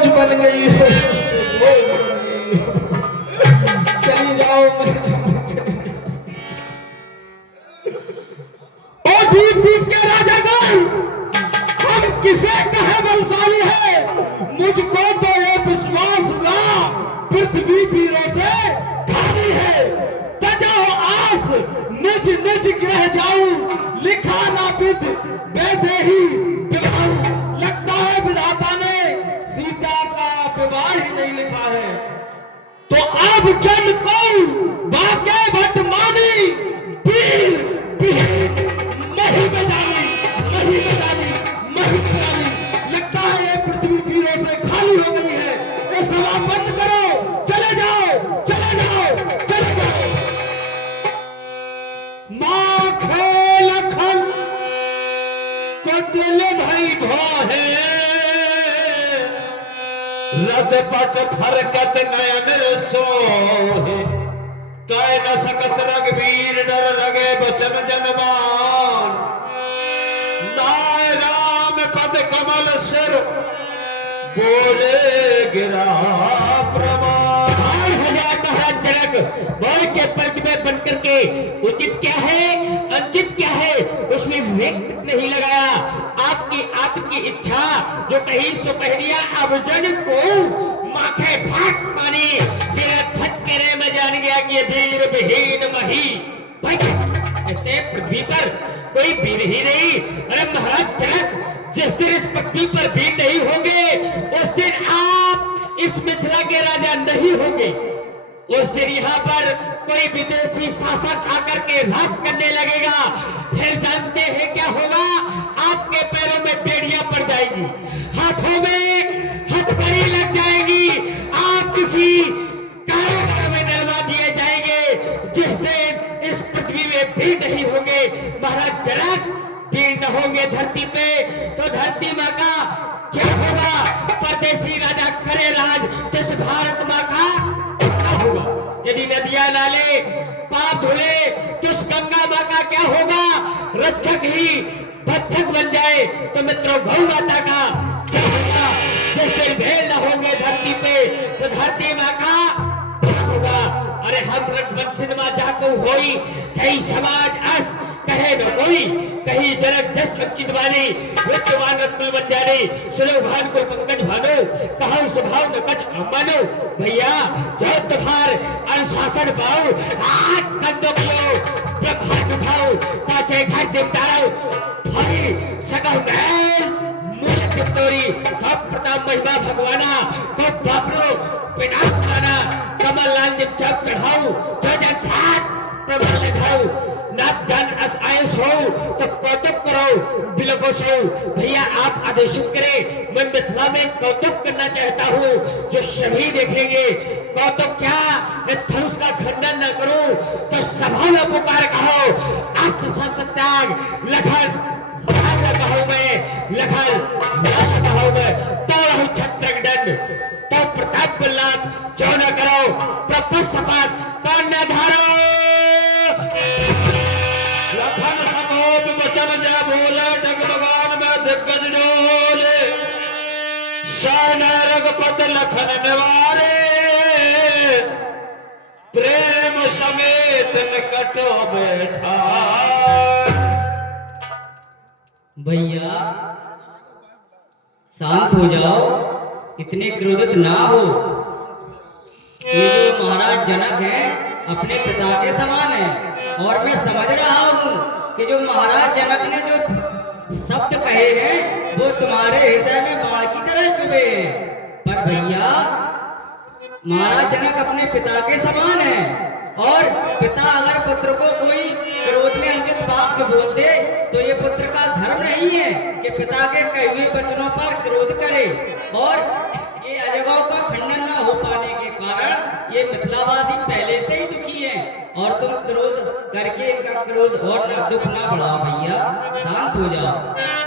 बोझ बन गई हो, बोझ बन गई हो। चली जाओ ओ दीप दीप के राजा गण, हम किसे कहे बलशाली है। मुझको तो ये विश्वास हुआ पृथ्वी वीरों से खाली है। तजाओ आस निज निज ग्रह जाऊं, लिखा ना विध वैदे ही विवाह। लगता है विधाता ने सीता का विवाह ही नहीं लिखा है। तो अब जन को वाकई भट मानी, वीर विहीन मही बजानी, मही बजानी, मही बजानी। लगता है ये पृथ्वी वीरों से खाली हो गई है। ये सभा बंद करो, चले जाओ, चले जाओ, चले जाओ। माँ खेल खन कटल भई भोहे, रद पट फरकत नयन सोहे। कह न सकत रघुवीर डर लगे बचन जनमान। नाय राम पद कमल सिर बोले गिरा प्रमाण। महाराज जनक बोल के पलक में बन करके उचित क्या है अनुचित क्या है उसमें व्यक्त नहीं लगाया। आपकी आपकी इच्छा जो कही सो कह दिया। अब जन को माथे भाग पानी सिर धज के रे में जान गया कि ये वीर विहीन मही। कहते पृथ्वी पर कोई वीर ही नहीं। अरे महाराज जनक जिस दिन इस पृथ्वी पर वीर नहीं होंगे उस दिन आप इस मिथिला के राजा नहीं होंगे। उस दिन यहाँ पर कोई विदेशी शासक आकर के राज करने लगेगा। फिर जानते हैं क्या होगा। आपके पैरों में बेड़ियां पड़ जाएगी, हाथों में हथकड़ी लग जाएगी। आप किसी कारागार में डलवा दिए जाएंगे। जिस दिन इस पृथ्वी में भी नहीं होंगे महाराज जनक, वीर न होंगे धरती पे तो धरती माँ का क्या होगा। परदेशी राजा करे राज इस भारत माँ का क्या होगा। यदि नदियां नाले पाप धुले तो उस गंगा माँ का क्या होगा। रक्षक ही भक्षक बन जाए तो मित्रों गौ माता का क्या होगा। जिस दिन भेड़ न होंगे धरती पे तो धरती माँ का क्या होगा। अरे हम रघुवंश माँ जाको होई कई समाज अस कहे न कोई। कहीं जनक जस अंकित वाणी विद्यमान रत्न बन जानी। सुनो भान को पंकज भानो कहा स्वभाव न कच मानो। भैया जो तुम्हार अनुशासन पाओ हाथ कंधों कियो प्रभात उठाओ काचे घर दिमटारो भाई सगा मैल मूल तितोरी कब प्रताप महिमा भगवाना को बापरो पिना खाना कमल लाल जब चप चढ़ाओ जो जन साथ प्रबल लगाओ। नाथ जान अस आयुष हो तो कौतुक करो बिलकोश हो। भैया आप आदेशित करें। मैं मिथिला में कौतुक करना चाहता हूँ जो सभी देखेंगे। कौतुक क्या मैं धनुष का खंडन न करूं तो सभा में पुकार कहो अस्त्र शस्त्र त्याग लखन कहो मैं लखन कहो मैं तो रहु छत्रक दंड तो प्रताप बल्लाभ जो न करो प्रपस सपाट कान न धारो। लखन सकोप बचन जय भोले डगमगान में दिग्गज डोले। सन रघुपत लखन निवारे प्रेम समेत निकट बैठा। भैया शांत हो जाओ, इतने क्रोधित ना हो। ये जो महाराज जनक है अपने पिता के समान है और मैं समझ रहा हूँ कि जो महाराज जनक ने जो शब्द कहे हैं वो तुम्हारे हृदय में बाण की तरह चुभे हैं। पर भैया महाराज जनक अपने पिता के समान है और पिता अगर पुत्र को कोई क्रोध में अनुचित वाक्य बोल दे तो ये पुत्र का धर्म नहीं है कि पिता के कहे हुए वचनों पर क्रोध करे। और ये अजगों का खंडन न हो पाने के कारण ये मिथिलावासी पहले से ही दुखी है और तुम क्रोध करके इनका क्रोध और दुख ना बढ़ाओ। भैया शांत हो जाओ।